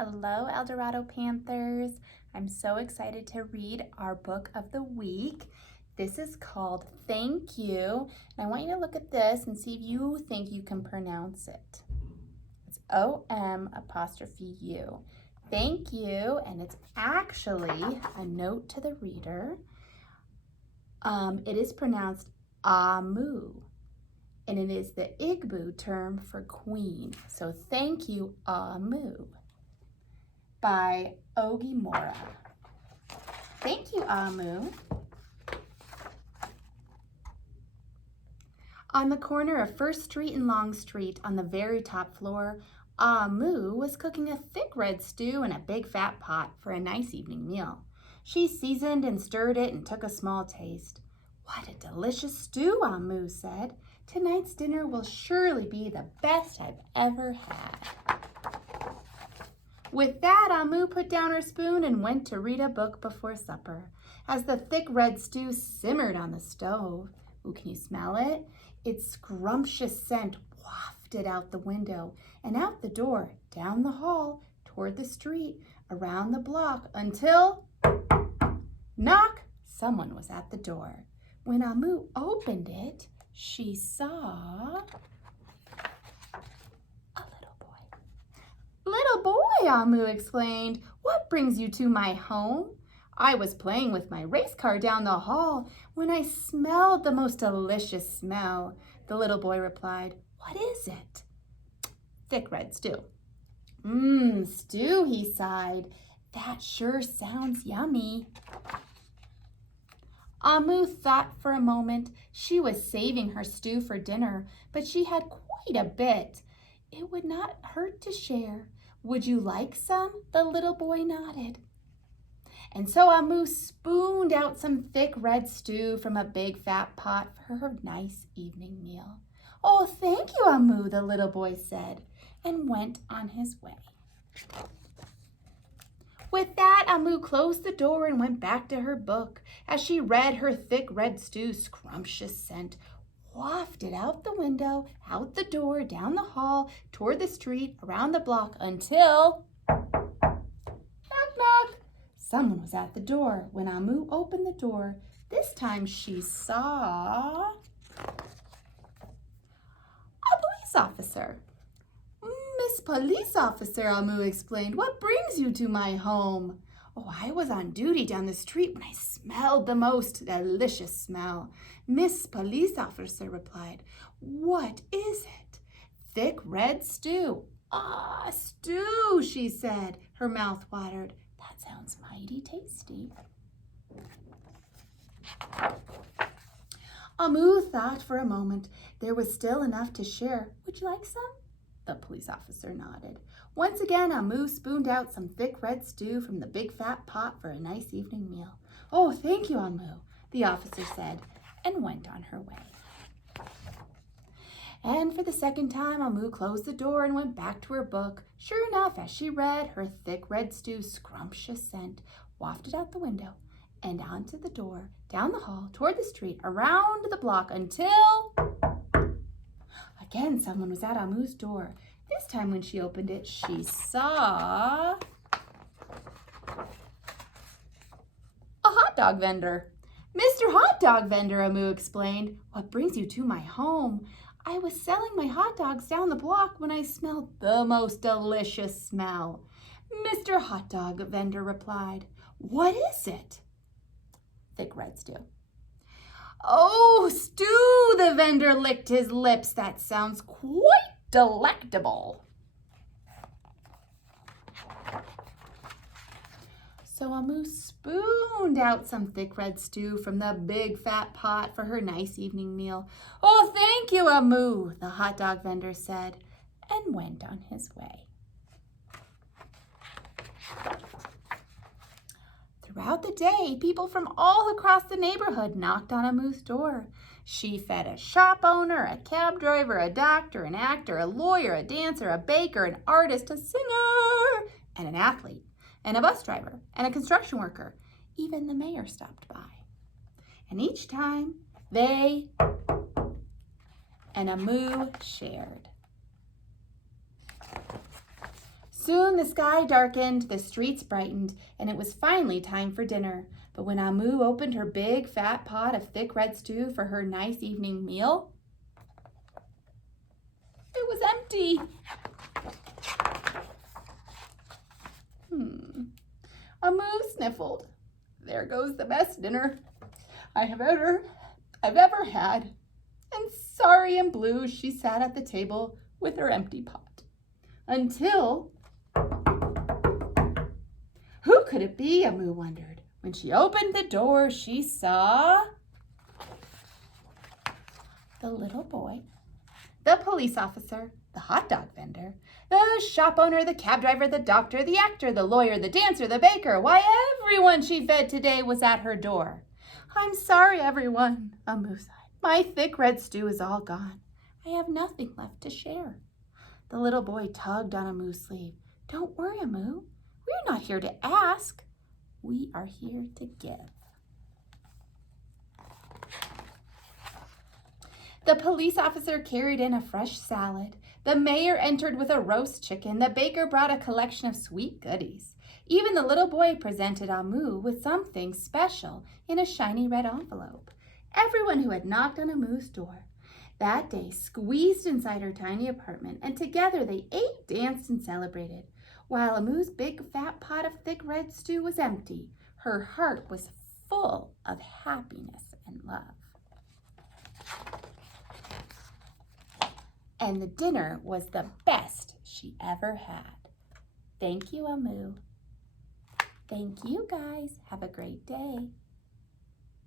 Hello, Eldorado Panthers. I'm so excited to read our book of the week. This is called Thank You. And I want you to look at this and see if you think you can pronounce it. It's O-M'-U. Thank you, and it's actually a note to the reader. It is pronounced Amu, and it is the Igbo term for queen. So thank you, Amu, by Ogimora. Thank you, Amu. On the corner of First Street and Long Street, on the very top floor, Amu was cooking a thick red stew in a big fat pot for a nice evening meal. She seasoned and stirred it and took a small taste. "What a delicious stew," Amu said. "Tonight's dinner will surely be the best I've ever had." With that, Amu put down her spoon and went to read a book before supper. As the thick red stew simmered on the stove, ooh, can you smell it? Its scrumptious scent wafted out the window and out the door, down the hall, toward the street, around the block, until, knock, someone was at the door. When Amu opened it, she saw a little boy. "Little boy," Amu explained, "what brings you to my home?" "I was playing with my race car down the hall when I smelled the most delicious smell," the little boy replied. "What is it?" "Thick red stew." Stew," he sighed. "That sure sounds yummy." Amu thought for a moment. She was saving her stew for dinner, but she had quite a bit. It would not hurt to share. "Would you like some?" The little boy nodded. And so Amu spooned out some thick red stew from a big fat pot for her nice evening meal. "Oh, thank you, Amu," the little boy said, and went on his way. With that, Amu closed the door and went back to her book. As she read, her thick red stew's scrumptious scent wafted out the window, out the door, down the hall, toward the street, around the block, until, knock, knock, someone was at the door. When Amu opened the door, this time she saw a police officer. "Miss Police Officer," Amu explained, "what brings you to my home?" "Oh, I was on duty down the street when I smelled the most delicious smell," Miss Police Officer replied. "What is it?" "Thick red stew." "Ah, stew," she said. Her mouth watered. "That sounds mighty tasty." Amu thought for a moment. There was still enough to share. "Would you like some?" The police officer nodded. Once again, Amu spooned out some thick red stew from the big fat pot for a nice evening meal. "Oh, thank you, Amu," the officer said, and went on her way. And for the second time, Amu closed the door and went back to her book. Sure enough, as she read, her thick red stew's scrumptious scent wafted out the window and onto the door, down the hall, toward the street, around the block, until again someone was at Amu's door. This time when she opened it, she saw a hot dog vendor. "Mr. Hot Dog Vendor," Amu explained, "what brings you to my home?" "I was selling my hot dogs down the block when I smelled the most delicious smell," Mr. Hot Dog Vendor replied. "What is it?" "Thick red stew." "Oh, stew," the vendor licked his lips. "That sounds quite delectable." So Amu spooned out some thick red stew from the big fat pot for her nice evening meal. "Oh, thank you, Amu," the hot dog vendor said, and went on his way. Throughout the day, people from all across the neighborhood knocked on Amu's door. She fed a shop owner, a cab driver, a doctor, an actor, a lawyer, a dancer, a baker, an artist, a singer, and an athlete, and a bus driver, and a construction worker. Even the mayor stopped by. And each time, they and Amu shared. Soon the sky darkened, the streets brightened, and it was finally time for dinner. But when Amu opened her big fat pot of thick red stew for her nice evening meal, it was empty. Amu sniffled. There goes the best dinner I've ever had. And sorry and blue, she sat at the table with her empty pot. Until, who could it be, Amu wondered. When she opened the door, she saw the little boy, the police officer, the hot dog vendor, the shop owner, the cab driver, the doctor, the actor, the lawyer, the dancer, the baker. Why, everyone she fed today was at her door. I'm sorry, everyone, Amu sighed. My thick red stew is all gone. I have nothing left to share. The little boy tugged on Amu's sleeve. Don't worry, Amu. We're not here to ask. We are here to give. The police officer carried in a fresh salad. The mayor entered with a roast chicken. The baker brought a collection of sweet goodies. Even the little boy presented Amu with something special in a shiny red envelope. Everyone who had knocked on Amu's door that day squeezed inside her tiny apartment, and together they ate, danced, and celebrated. While Amu's big fat pot of thick red stew was empty, her heart was full of happiness and love. And the dinner was the best she ever had. Thank you, Amu. Thank you, guys. Have a great day.